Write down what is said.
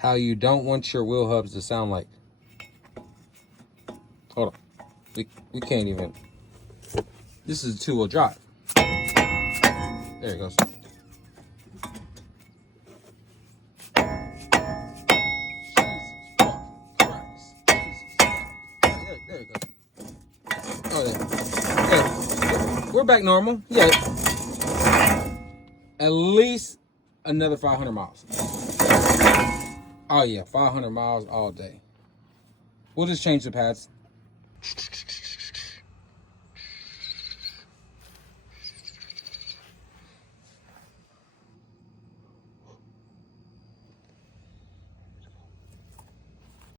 how you don't want your wheel hubs to sound like. Hold on. We can't even. This is a two-wheel drive. There it goes. There it goes. Oh, yeah. We're back normal. Yeah. At least another 500 miles. Oh, yeah. 500 miles all day. We'll just change the pads.